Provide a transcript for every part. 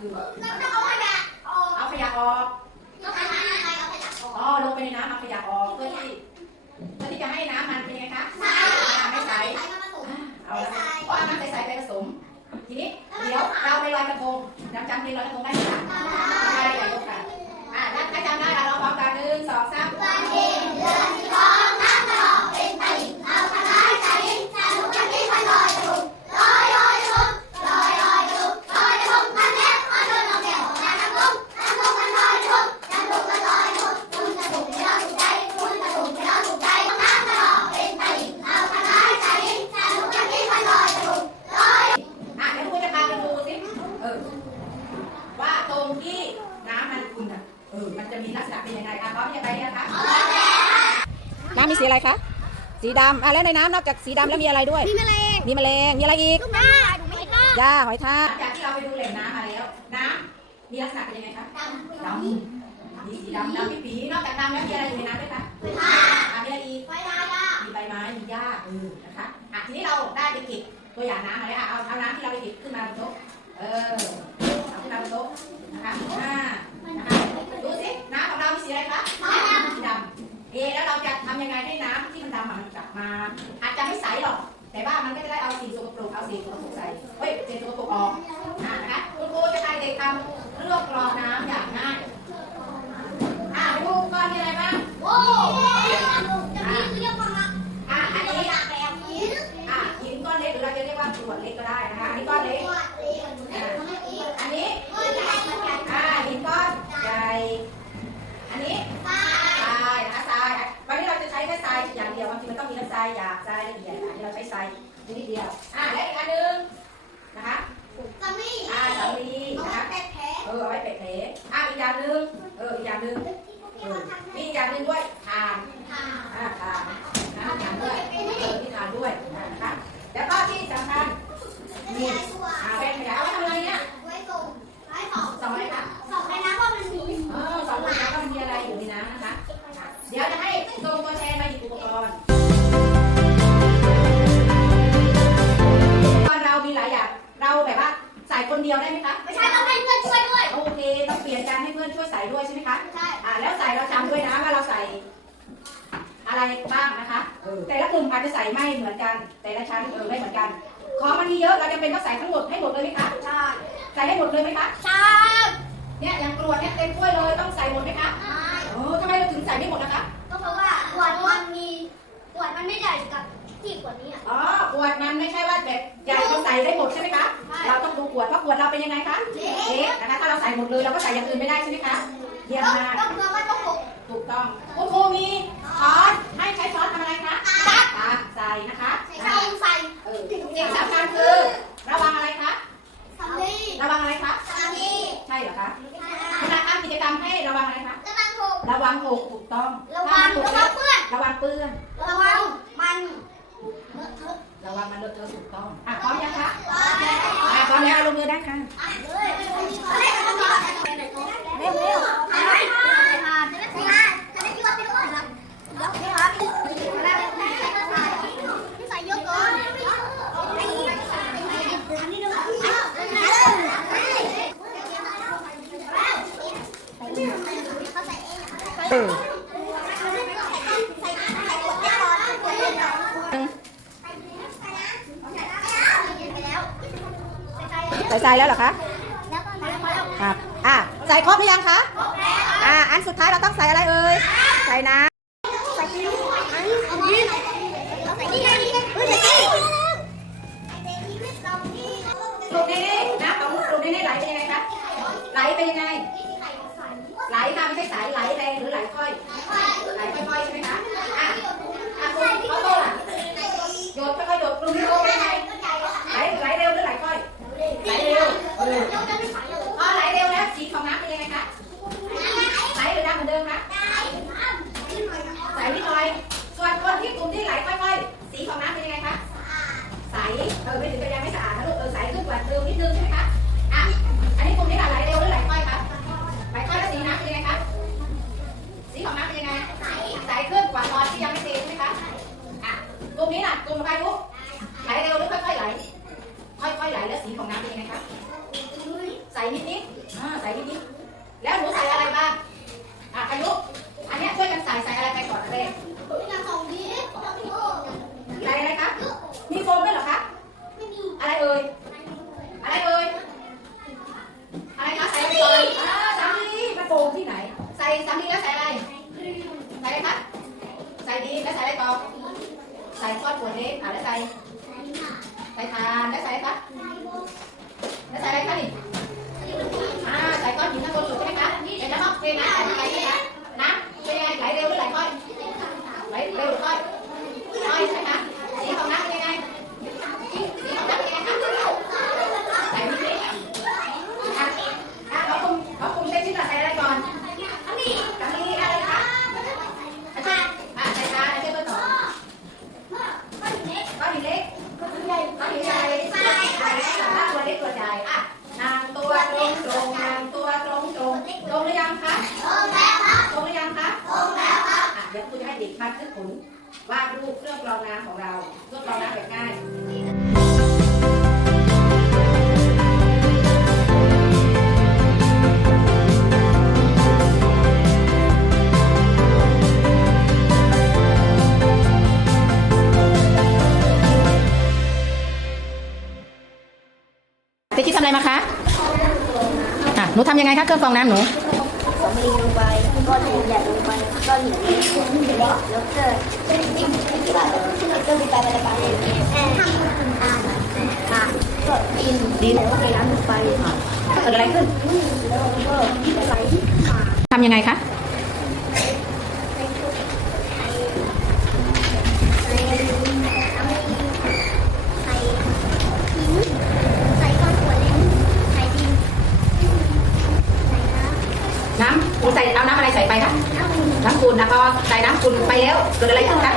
คือแบบมาคืนเอาขยะออกอ๋อลงไปในน้ำเอาขยะออกเพื่อที่เพื่อที่จะให้น้ำมันเป็นยังไงคะอ่าไม่ใสเอาละเพราะน้ำใสๆไปผสมทีนี้เดี๋ยวเราไปลอยกระทงจำจำเพลงลอยกระทงได้ไหม สีดำอะแล้วในน้ำนอกจากสีดำแล้วมีอะไรด้วย มีแมลงมีอะไรอีกหญ้าหอยทากหลังจากที่เราไปดูแหล่งน้ำมาแล้ว น้ำมีลักษณะเป็นยังไงคะดำมีสีดำดำปีปีๆนอกจากดำแล้วมีอะไรอยู่ในน้ำด้วยคะอะมีอะไรอีกมีใบไม้มีหญ้าเออนะคะอะทีนี้เราได้ไปเก็บตัวอย่างน้ำมาแล้วอะเอาเอาน้ำที่เราไปเก็บขึ้นมาบนโต๊ะเออเอาขึ้นมาบนโต๊ะนะคะอ่านะคะดูสิน้ำของเรามีสีอะไรคะสีดำเอะแล้วเราจะทำยังไงให้น้ำที่มันดำอะมันกลับมา อาจจะไม่ใสหรอก แต่ว่ามันก็จะได้เอาสีสกปรกเอาสีสกปรกใส่เฮ้ยสีสกปรกออกอ่านะคะคุณครูจะให้เด็กทำเรื่องกรองน้ำอย่างง่ายอ่าครูก่อนมีอะไรบ้างโอ้นนี้ อะหินก้อนเล็กหรือเราจะเรียกว่ากรวดเล็กก็ได้นะคะอันนี้ก้อนเล็กอะอันนี้อ่าหินก้อนใหญ่อันนี้ทรายนะคะทรายอะวันนี้เราจะใช้แค่ทรายอย่างเดียวบางทีมันต้องมีทั้งทรายหยาบทรายละเอียดอันนี้เราใช้ทรายนิดเดียว อะและอีกอันหนึงนะคะอ่าสำลีนะคะเออเอาไว้เป็ดแผลอะอีกอย่างหนึงเอออีกอย่างหนึงเออมีอีกอย่างหนึงด้วยถ่านอ่าถ่านนะถ่านด้วยเออมีถ่านด้วยนะคะแล้วก็ที่สำคัญนี่อ่าเป็นขยะเอาไว้ทำอะไรเนี่ยสองอะไรคะเออสองคนแล้วก็มีอะไรอยู่ในน้ำนะคะ เดี๋ยวจะให้าใส่คนเดียวได้ไหมคะไม่ใช่ต้องให้เพื่อนช่วยด้วย โอเค ต้องเปลี่ยนกันให้เพื่อนช่วยใส่ด้วยใช่ไหมคะ ใช่ อ่าแล้วใส่เราจำด้วยนะว่าเราใส่ อะไรบ้างนะคะ แต่ละกลุ่มอาจจะใส่ไม่เหมือนกัน แต่ละชั้นเออไม่เหมือนกัน ของมันมีเยอะ เราจะเป็นต้องใส่ทั้งหมดให้หมดเลยไหมคะ ใช่ ใส่ให้หมดเลยไหมคะ ใช่ เนี่ยอย่างกรวดเนี่ยเต็มถ้วยเลยต้องใส่หมดไหมคะเออทำไมเราถึงใส่ไม่หมดนะคะ ก็เพราะว่าขวดมันมีขวดมันไม่ใหญ่กับที่ขวดนี้อะ อ๋อ ขวดมันไม่ใช่ว่าแบบใหญ่เราใส่ได้หมดใช่ไหมคะ เราต้องดูขวดว่าขวดเราเป็นยังไงคะเล็กนะคะ ถ้าเราใส่หมดเลยเราก็ใส่อย่างอื่นไม่ได้ใช่ไหมคะเยี่ยมต้องมากต้องเพื่อว่าต้องหกถูกต้องคุณครูมีช้อนให้ใช้ช้อนทำอะไรคะตักตักใส่นะคะใส่ใส่เออสิ่งสำคัญคือระวังอะไรคะสามีระวังอะไรคะสามีใช่เหรอคะเวลาทำกิจกรรมให้ระวังอะไรคะระวังหกระวังหกถูกต้อง ระวังถ้าระวังเพื่อนระวังเปื้อนระวังมัน ระวังมันเลอะเทอะถูกต้อง อะพร้อมยังคะระวังอะพร้อมแล้วเอาลงมือได้ค่ะ เร็วเร็วถ่าย ใส่ทรายแล้วเหรอคะแล้วก็แล้วพอแล้วครับอะใส่ครบหรือยังคะอะอันสุดท้ายเราต้องใส่อะไรเอ่ยใส่น้ใส่ที่อันนี้อันนี้ใส่ที่ไหนเฮ้ยใส่ที่ปลุกเน่ๆนะของปลุกเน่ๆไหลเป็นยังไงคะไหลเป็นยังไงไหลมาไม่ใช่สายไหลแรงหรือไหลค่อยไหลค่อยๆใช่ไหมคะอะอะคุณเขาโตล่ะโยนค่อยๆโยนปลุกนี่โตเป็นยังไง ไหลไหลเร็วหรือไหลค่อย ไหลเร็ เดี๋ยวคุณจะให้เด็กมาทึกผลวาดรูปเครื่องกรองน้ำของเราเครื่องกรองน้ำแบบง่ายเด็กที่ทำอะไรมาคะอะหนูทำยังไงคะเครื่องกรองน้ำหนูใสำลีลงไปก้อนหินใหญ่ลงไปก้อนหินเล็กขึ้แล้วแล้วก็ที่ที่ว่าที่เราจะไปไปไปทำกินอาหารค่ะก็ดินดินแล้วไปน้ำลงไปค่ะเกิดอะไรขึ้นแล้วก็ที่ไปทำยังไงคะ คุณใส่เอาน้ำอะไรใส่ไปคะน้ำคุณนะพอใส่น้ำคุณไปแล้วเกิดอะไรขึ้นคะ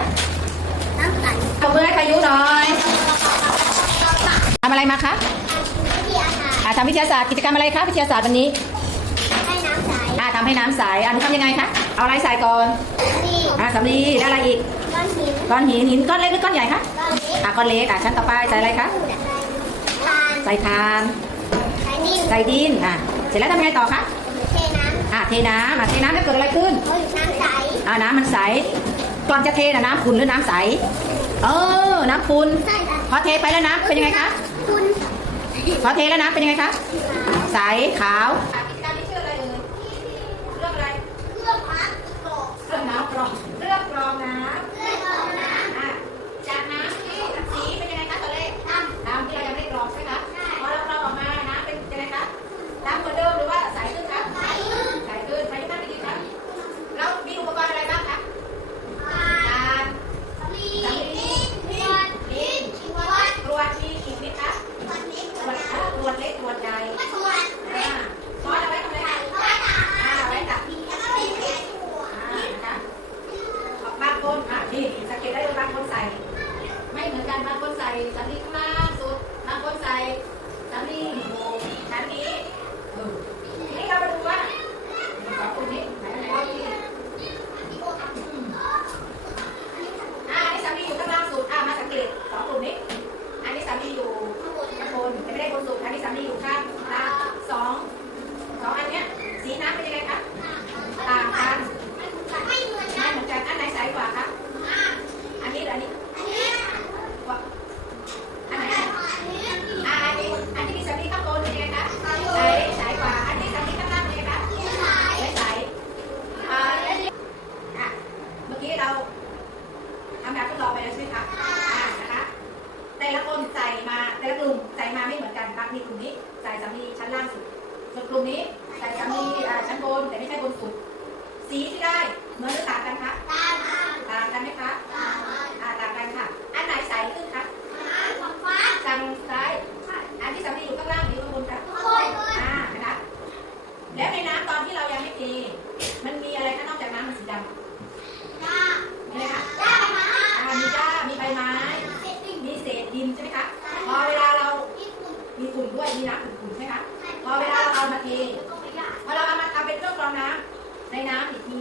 น้ำใสเอาเพื่อให้พายุหน่อยทำอะไรมาคะอาทำวิทยาศาสตร์กิจกรรมอะไรคะวิทยาศาสตร์วันนี้ให้น้ำใสอาทำให้น้ำใสอ่านทำยังไงคะเอาอะไรใส่ก่อนอาสำลีได้อะไรอีกก้อนหินก้อนหินหินก้อนเล็กหรือก้อนใหญ่คะก้อนเล็กอ่ก้อนเล็กอ่ชั้นต่อไปใส่อะไรคะใส่ทานใส่ดินอะเสร็จแล้วทำยังไงต่อคะ เทน้ำอะเทน้ำแล้วเกิดอะไรขึ้นน้ำใสอ่าน้ำมันใสก่อนจะเทนะน้ำขุ่นหรือน้ำใส เออ น้ำขุ่นพอเทไปแล้วน้ำเป็นยังไงคะขุ่นพอเทแล้วน้ำเป็นยังไงคะ ใสขาว สลิกมากสุดบางคนใส่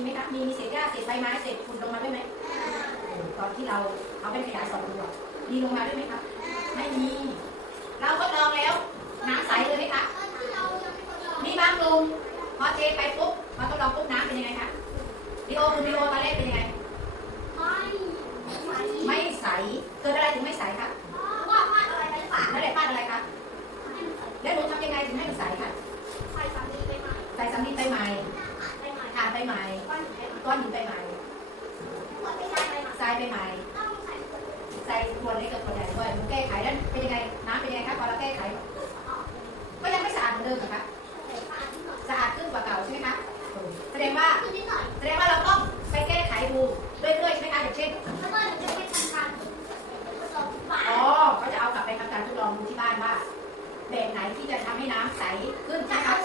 ไหมคะมีมีเศษหญ้าเศษใบไม้เศษฝุ่นลงมาด้วยไหมตอนที่เราเอาเป็นขยายสองตัวมีลงมาด้วยไหมครับไม่มี เราทดลองแล้วน้ำใสเลยไหมคะมีบางกลุ่มพอเทไปปุ๊บพอทดลองปุ๊บน้ำเป็นยังไงคะดีโอคุณดีโอมาเล่กเป็นยังไงไม่ใสเกิดอะไรถึงไม่ใสคะว่าพลาดอะไรไปหาแล้วได้พลาดอะไรคะแล้วหนูทำยังไงถึงให้มันใสคะใส่สำลีไปใหม่ใส่สำลีไปใหม่ ก้อนหินไปใหม่ทรายไปใหม่ใส่ขวดเล็กกับขวดใหญ่ด้วยมันแก้ไขแล้วเป็นยังไงน้ำเป็นยังไงคะพอเราแก้ไขก็ยังไม่สะอาดเหมือนเดิมเหรอคะสะอาดขึ้นกว่าเก่าใช่ไหมคะแสดงว่าแสดงว่าเราต้องไปแก้ไขดูเรื่อยๆใช่ไหมคะอย่างเช่นอ๋อเขาจะเอากลับไปทำการทดลองดูที่บ้านว่าแบบไหนที่จะทำให้น้ำใสขึ้นใช่ไหมคะ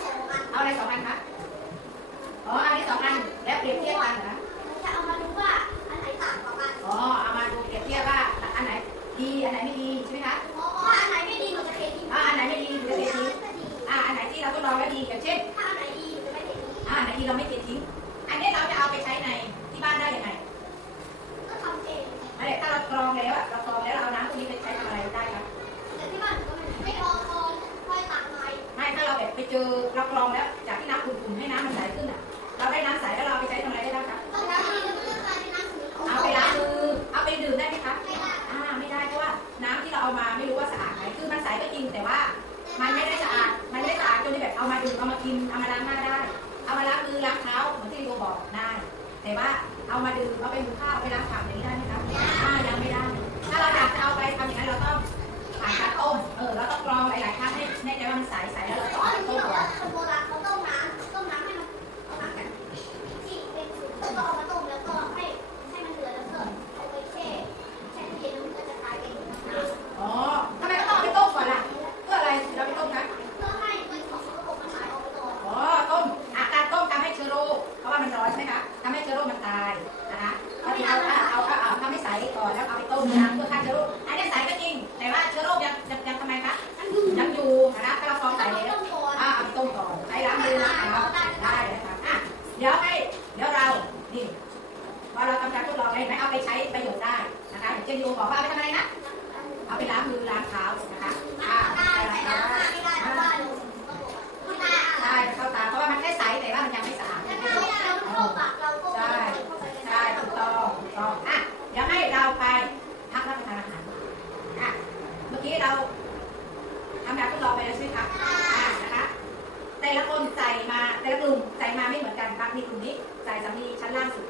เจอเรากรองแล้ว จากที่น้ำขุ่นๆให้น้ำมันใสขึ้นอะ เราได้น้ำใสแล้วเราเอาไปใช้ทำอะไรได้บ้างคะเอาไปล้างมือเอาไปดื่มได้ไหมคะอ่าไม่ได้เพราะว่าน้ำที่เราเอามาไม่รู้ว่าสะอาดไหมคือมันใสก็จริงแต่ว่า มันไม่ได้สะอาดมันไม่ได้สะอาดจนที่แบบเอามาดื่มเอามากินเอามาล้างหน้าได้ เอามาล้างมือล้างเท้าเหมือนที่โยบอกได้แต่ว่าเอามาดื่มเอาไปหุงข้าวเอาไปล้างผักอย่างนี้ได้ไหมคะอ่ายังไม่ได้ถ้าเราอยากจะเอาไปทำอย่างนั้นเราต้องผ่านการต้ม รับประทานอาหารอะเมื่อกี้เราทำการทดลองไปแล้วใช่ไหมคะอะนะคะ แต่ละคนใส่มาแต่ละกลุ่มใส่มาไม่เหมือนกันบางทีกลุ่มนี้ใส่สำลีชั้นล่างสุด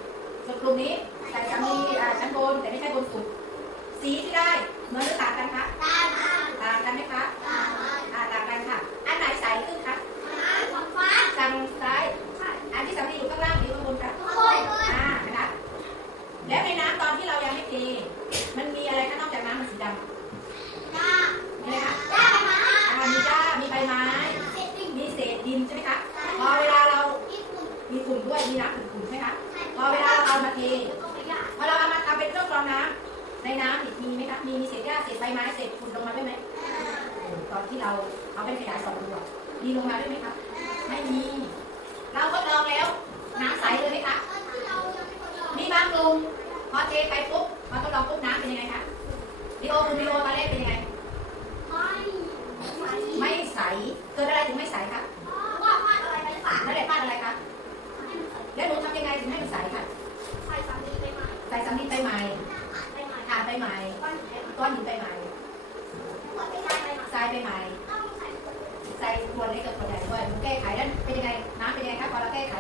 ส่วนกลุ่มนี้ใส่สำลีอ่าชั้นบนแต่ไม่ใช่บนสุด สีที่ได้เหมือนหรือต่างกันคะตาตาต่างกันไหมคะตาอ่าต่างกันค่ะ อันไหนใสขึ้นคะฟ้าฟ้าทางซ้ายอันที่สำลีอยู่ข้างล่างหรือข้างบนคะโอ้ยโอ้ยอ่านะคะแล้วในน้ำตอนที่เรายังไม่เท มันมีอะไรคะนอกจากน้ำมันสีดำตามีอะไรคะตาไปมาอ่ามีหญ้ามีใบไม้เสร็จดิ้งมีเศษดินใช่ไหมคะ พอเวลาเราญี่ปุ่นมีฝุ่นด้วย มีน้ำขุ่นๆใช่ไหมคะใช่พอเวลาเราเอามาเทก็ไม่ยากพอเราเอามาทำเป็นเครื่องกรองน้ำในน้ำนี่มีไหมคะ มีมีเศษหญ้า เศษใบไม้ เศษฝุ่นลงมาด้วยไหมตอนที่เราเอาเป็นขยายสองดูอะมีลงมาด้วยไหมคะ ไม่มี เราทดลองแล้ว น้ำใสเลยไหมคะ มีบางกลุ่ม พอเทไปปุ๊บพอทดลองปุ๊บน้ำเป็นยังไงคะดีโอคุณดีโอตอนแรกเป็นยังไง ไม่ใสเกิดอะไรถึงไม่ใสคะว่าพลาดอะไรไปหรือเปล่านั่นแหละพลาดอะไรคะแล้วหนูทำยังไงถึงให้มันใสคะใส่สามีไปใหม่ใส่สำลีไปใหม่ไปใหม่ทานไปใหม่ก้อนหินไปใหม่ก้อนหินไปใหม่ขวดไปใหม่ไปใหม่ทรายไปใหม่ต้องใส่ขวดใส่ขวดเล็กกับขวดใหญ่ด้วยมันแก้ไขแล้วเป็นยังไงน้ำเป็นยังไงคะพอเราแก้ไข